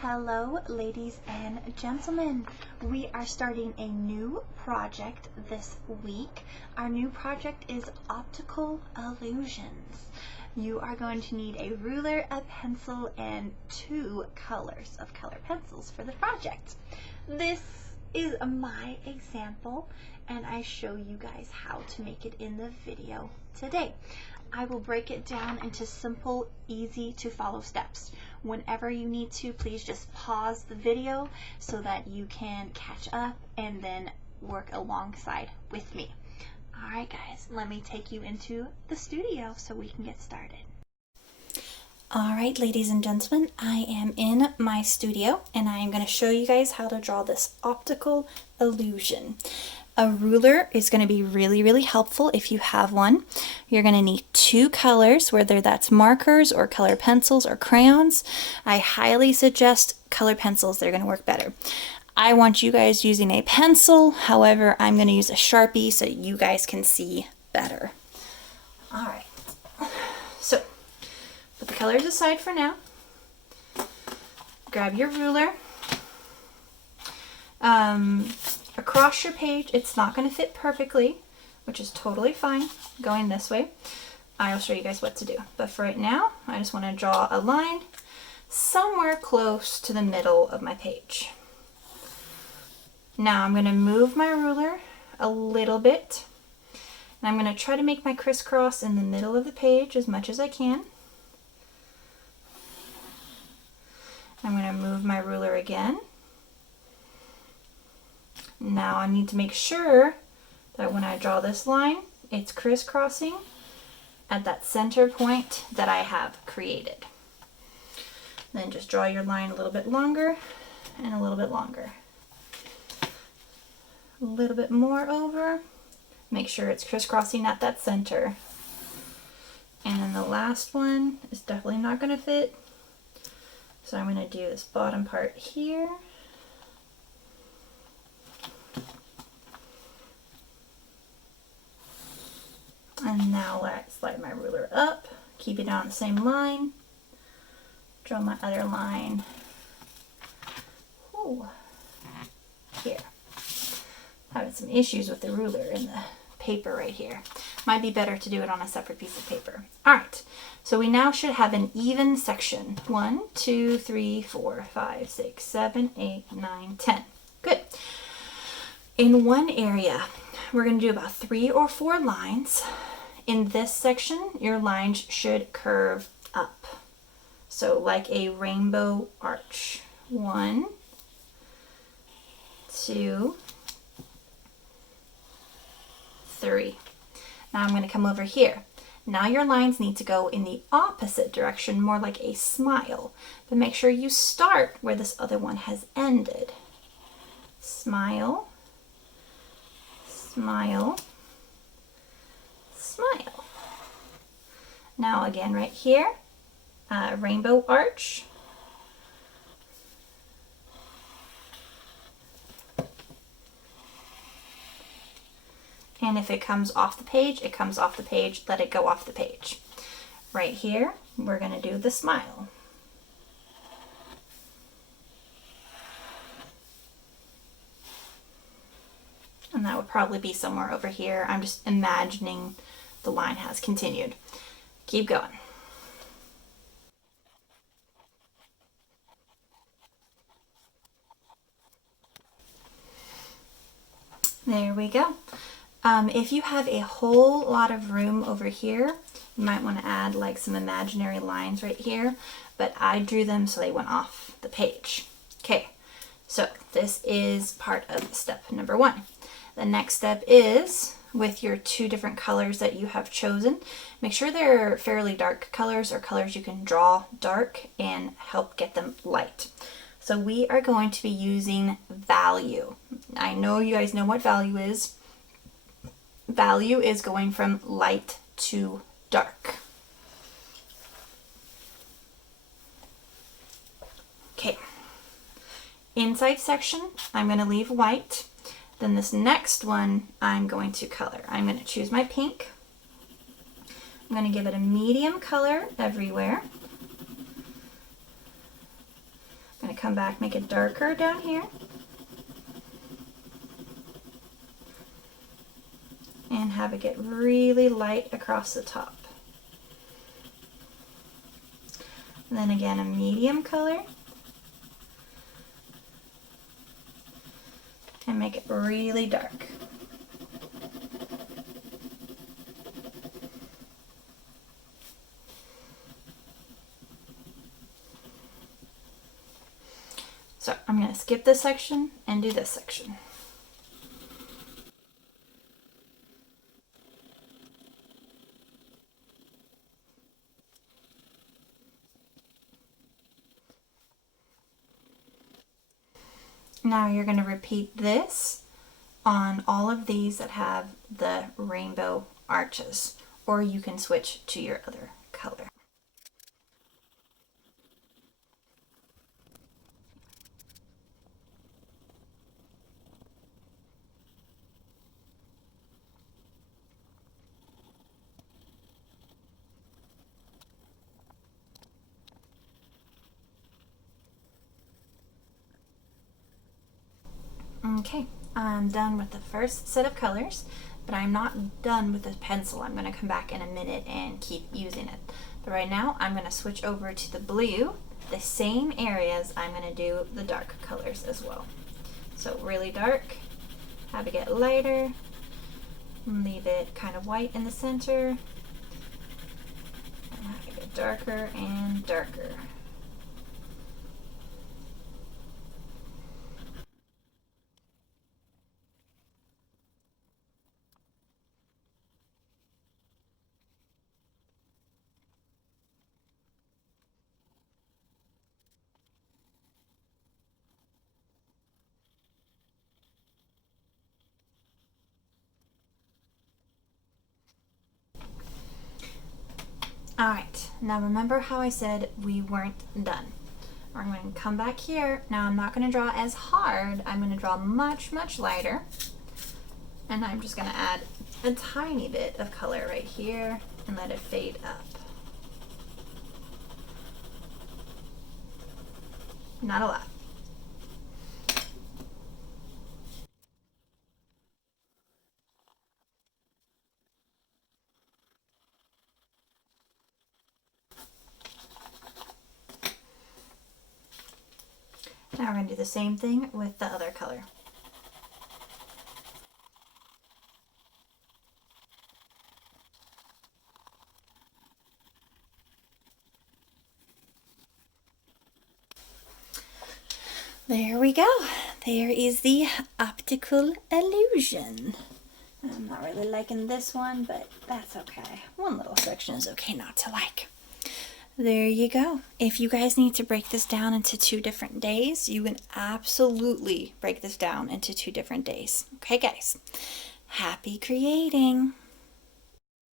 Hello, ladies and gentlemen. We are starting a new project this week. Our new project is Optical Illusions. You are going to need a ruler, a pencil, and 2 colors of color pencils for the project. This is my example, and I show you guys how to make it in the video today. I will break it down into simple, easy to follow steps. Whenever you need to, please just pause the video so that you can catch up and then work alongside with me. All right, guys, let me take you into the studio so we can get started. All right, ladies and gentlemen, I am in my studio and I am going to show you guys how to draw this optical illusion. A ruler is going to be really helpful if you have one. You're going to need 2 colors, whether that's markers or color pencils or crayons. I highly suggest color pencils. They're going to work better. I want you guys using a pencil. However, I'm going to use a Sharpie so you guys can see better. All right. So, put the colors aside for now. Grab your ruler. Across your page, it's not going to fit perfectly, which is totally fine going this way. I'll show you guys what to do. But for right now, I just want to draw a line somewhere close to the middle of my page. Now I'm going to move my ruler a little bit, and I'm going to try to make my crisscross in the middle of the page as much as I can. I'm going to move my ruler again. Now I need to make sure that when I draw this line, it's crisscrossing at that center point that I have created. Then just draw your line a little bit longer and a little bit longer. A little bit more over. Make sure it's crisscrossing at that center. And then the last one is definitely not going to fit. So I'm going to do this bottom part here. And now let's slide my ruler up, keep it on the same line, draw my other line here. Having some issues with the ruler and the paper right here. Might be better to do it on a separate piece of paper. Alright, so we now should have an even section. 1, 2, 3, 4, 5, 6, 7, 8, 9, 10. Good. In one area, we're going to do about 3 or 4 lines. In this section, your lines should curve up. So like a rainbow arch. 1, 2, 3. Now I'm going to come over here. Now your lines need to go in the opposite direction, more like a smile. But make sure you start where this other one has ended. Smile. Smile, smile. Now again right here, rainbow arch. And if it comes off the page, it comes off the page. Let it go off the page. Right here, we're going to do the smile. And that would probably be somewhere over here. I'm just imagining the line has continued. Keep going. There we go. If you have a whole lot of room over here, you might want to add like some imaginary lines right here, but I drew them so they went off the page. Okay, so this is part of step number 1. The next step is, with your 2 different colors that you have chosen, make sure they're fairly dark colors or colors you can draw dark and help get them light. So we are going to be using value. I know you guys know what value is. Value is going from light to dark. Okay. Inside section, I'm going to leave white. Then this next one, I'm going to color. I'm going to choose my pink. I'm going to give it a medium color everywhere. come back, make it darker down here. And have it get really light across the top. And then again, a medium color. And make it really dark. So I'm going to skip this section and do this section. Now you're going to repeat this on all of these that have the rainbow arches, or you can switch to your other color. Okay, I'm done with the first set of colors, but I'm not done with the pencil. I'm going to come back in a minute and keep using it. But right now, I'm going to switch over to the blue. The same areas, I'm going to do the dark colors as well. So really dark, have it get lighter, leave it kind of white in the center, and have it get darker and darker. Alright, now remember how I said we weren't done. We're going to come back here. Now I'm not going to draw as hard. I'm going to draw much, much lighter. And I'm just going to add a tiny bit of color right here and let it fade up. Not a lot. Now we're going to do the same thing with the other color. There we go. There is the optical illusion. I'm not really liking this one, but that's okay. One little section is okay not to like. There you go. If you guys need to break this down into 2 different days, you can absolutely break this down into 2 different days. Okay, guys. Happy creating!